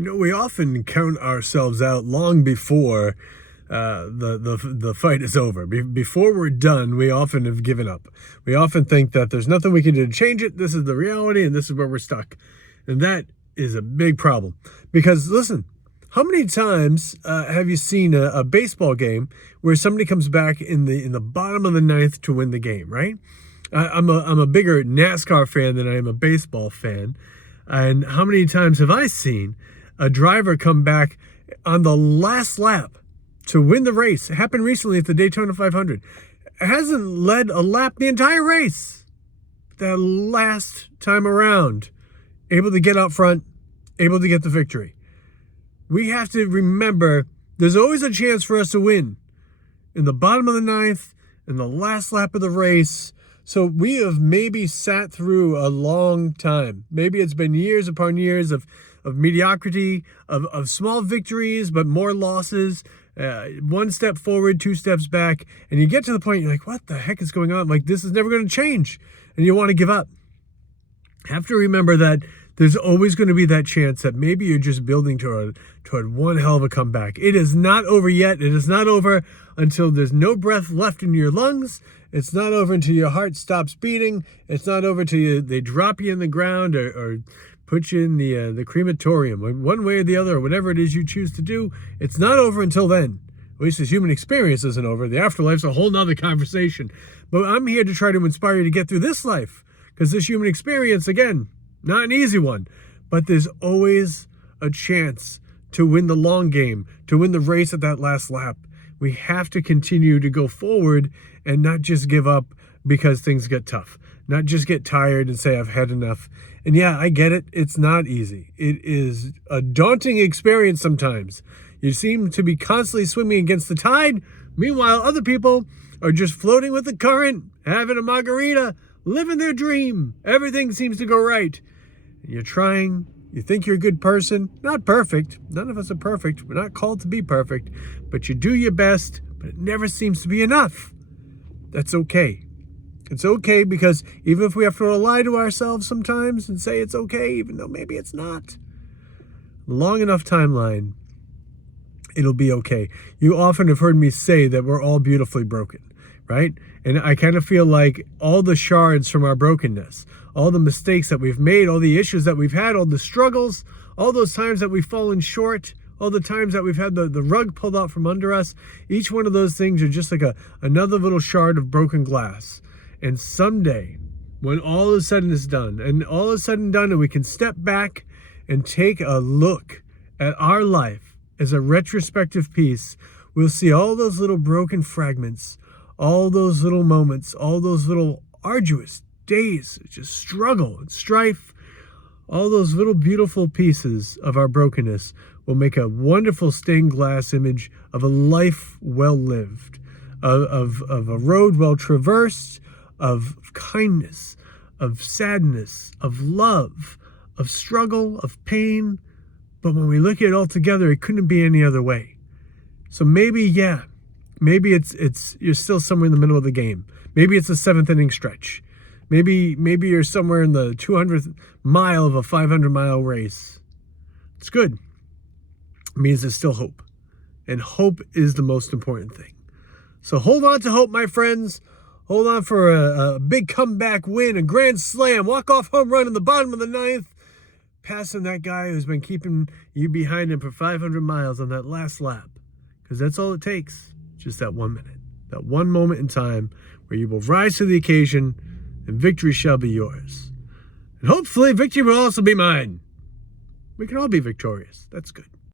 We often count ourselves out long before the fight is over. Before we're done, we often have given up. We often think that there's nothing we can do to change it. This is the reality, and this is where we're stuck. And that is a big problem. Because, listen, how many times have you seen a baseball game where somebody comes back in the bottom of the ninth to win the game, right? I'm a bigger NASCAR fan than I am a baseball fan. And how many times have I seen a driver come back on the last lap to win the race? It happened recently at the Daytona 500. It hasn't led a lap the entire race. That last time around, able to get out front, able to get the victory. We have to remember there's always a chance for us to win in the bottom of the ninth, in the last lap of the race. So we have maybe sat through a long time. Maybe it's been years upon years of mediocrity, of small victories, but more losses, one step forward, two steps back. And you get to the point, you're like, what the heck is going on? Like, this is never going to change. And you want to give up. Have to remember that there's always going to be that chance that maybe you're just building toward one hell of a comeback. It is not over yet. It is not over until there's no breath left in your lungs. It's not over until your heart stops beating. It's not over until they drop you in the ground or put you in the crematorium. One way or the other, or whatever it is you choose to do, it's not over until then. At least the human experience isn't over. The afterlife's a whole nother conversation. But I'm here to try to inspire you to get through this life. Because this human experience, again, not an easy one. But there's always a chance to win the long game, to win the race at that last lap. We have to continue to go forward and not just give up because things get tough. Not just get tired and say, I've had enough. And yeah, I get it. It's not easy. It is a daunting experience sometimes. You seem to be constantly swimming against the tide. Meanwhile, other people are just floating with the current, having a margarita, living their dream. Everything seems to go right. You're trying. You think you're a good person. Not perfect. None of us are perfect. We're not called to be perfect. But you do your best, but it never seems to be enough. That's okay. It's okay because even if we have to lie to ourselves sometimes and say it's okay, even though maybe it's not, long enough timeline, it'll be okay. You often have heard me say that we're all beautifully broken, right? And I kind of feel like all the shards from our brokenness, all the mistakes that we've made, all the issues that we've had, all the struggles, all those times that we've fallen short, all the times that we've had the rug pulled out from under us, each one of those things are just like another little shard of broken glass. And someday, when all is said and is done, and all is said and done, and we can step back and take a look at our life as a retrospective piece, we'll see all those little broken fragments, all those little moments, all those little arduous days, just struggle and strife, all those little beautiful pieces of our brokenness will make a wonderful stained glass image of a life well lived, of a road well traversed, of kindness, of sadness, of love, of struggle, of pain. But when we look at it all together, it couldn't be any other way. So maybe it's you're still somewhere in the middle of the game. Maybe it's a 7th inning stretch. Maybe you're somewhere in the 200th mile of a 500-mile race. It's good. It means there's still hope. And hope is the most important thing. So hold on to hope, my friends. Hold on for a big comeback win, a grand slam, walk-off home run in the bottom of the ninth, passing that guy who's been keeping you behind him for 500 miles on that last lap. Because that's all it takes, just that 1 minute, that one moment in time where you will rise to the occasion and victory shall be yours. And hopefully victory will also be mine. We can all be victorious. That's good.